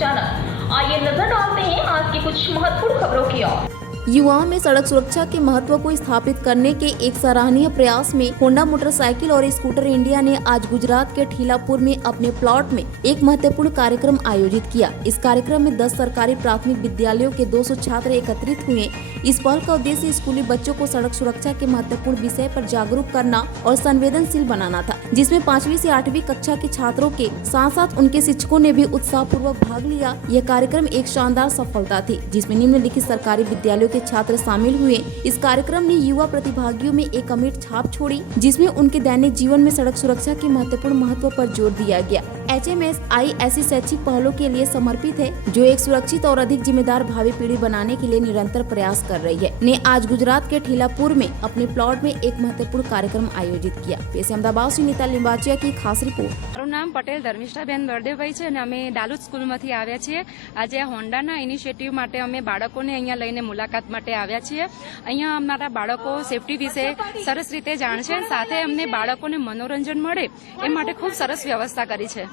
चालक। आइए नजर डालते हैं आज की कुछ महत्वपूर्ण खबरों की ओर। युवाओं में सड़क सुरक्षा के महत्व को स्थापित करने के एक सराहनीय प्रयास में होंडा मोटरसाइकिल और स्कूटर इंडिया ने आज गुजरात के ठीलापुर में अपने प्लॉट में एक महत्वपूर्ण कार्यक्रम आयोजित किया। इस कार्यक्रम में 10 सरकारी प्राथमिक विद्यालयों के 200 छात्र एकत्रित हुए। इस पहल का उद्देश्य स्कूली बच्चों को सड़क सुरक्षा के महत्वपूर्ण विषय पर जागरूक करना और संवेदनशील बनाना था, जिसमें 5वीं से 8वीं कक्षा के छात्रों के साथ साथ उनके शिक्षकों ने भी उत्साह पूर्वक भाग लिया। यह कार्यक्रम एक शानदार सफलता थी, जिसमें निम्नलिखित सरकारी विद्यालयों के छात्र शामिल हुए। इस कार्यक्रम ने युवा प्रतिभागियों में एक अमिट छाप छोड़ी, जिसमें उनके दैनिक जीवन में सड़क सुरक्षा के महत्वपूर्ण महत्व पर जोर दिया गया। HMSI ऐसी शैक्षिक पहलों के लिए समर्पित है जो एक सुरक्षित और अधिक जिम्मेदार भावी पीढ़ी बनाने के लिए निरंतर प्रयास कर रही है। ने आज गुजरात के ठीलापुर में अपने प्लॉट में एक महत्वपूर्ण कार्यक्रम आयोजित किया। पेश अहमदाबाद से नीता लिंबाचिया की खास रिपोर्ट। મારું નામ પટેલ ધર્મિષ્ઠાબેન બળદેવભાઈ છે અને અમે દાલુદ સ્કૂલમાંથી આવ્યા છીએ। આજે આ હોન્ડાના ઇનિશિયેટિવ માટે અમે બાળકોને અહીંયા લઈને મુલાકાત માટે આવ્યા છીએ। અહીંયા અમારા બાળકો સેફટી વિશે સરસ રીતે જાણશે, સાથે અમને બાળકોને મનોરંજન મળે એ માટે ખૂબ સરસ વ્યવસ્થા કરી છે।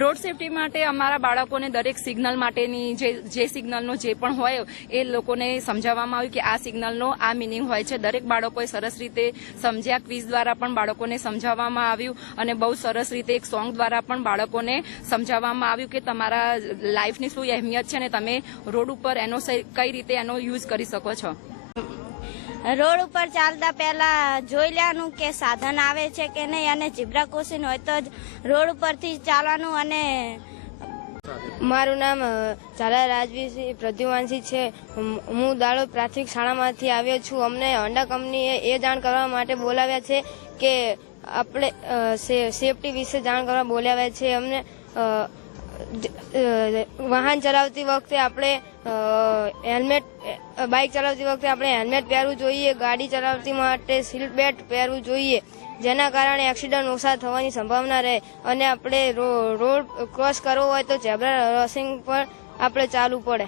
રોડ સેફટી માટે અમારા બાળકોને દરેક સિગ્નલ માટેની જે સિગ્નલનો જે પણ હોય એ લોકોને સમજાવવામાં આવ્યું કે આ સિગ્નલનો આ મિનિંગ હોય છે। દરેક બાળકોએ સરસ રીતે સમજ્યા। ક્વિઝ દ્વારા પણ બાળકોને સમજાવવામાં આવ્યું અને બહુ સરસ રીતે એક સોંગ દ્વારા પણ બાળકોને સમજાવવામાં આવ્યું કે તમારા લાઈફની શું અહેમિયત છે અને તમે રોડ ઉપર એનો કઈ રીતે એનો યુઝ કરી શકો છો। રોડ ઉપર ચાલતા પહેલા જોઈ લેવાનું કે સાધન આવે છે કે નહીં, અને ઝીબ્રા ક્રોસિંગ હોય તો જ રોડ ઉપરથી ચાલવાનું। અને મારું નામ ઝાલા રાજવીસિંહ પ્રદ્યુવાનસિંહ છે। હું દાલોદ પ્રાથમિક શાળામાંથી આવ્યો છું। અમને હોન્ડા કંપનીએ એ જાણ કરવા માટે બોલાવ્યા છે કે આપણે સેફટી વિશે જાણ કરવા બોલાવ્યા છે। અમને વાહન ચલાવતી વખતે આપણે હેલ્મેટ, બાઇક ચલાવતી વખતે આપણે હેલ્મેટ પહેરવું જોઈએ। ગાડી ચલાવતી માટે સીટ બેલ્ટ પહેરવું જોઈએ, જેના કારણે એક્સિડન્ટ ઓછા થવાની સંભાવના રહે। અને આપણે રોડ ક્રોસ કરવો હોય તો ઝેબ્રા ક્રોસિંગ પર આપણે ચાલવું પડે।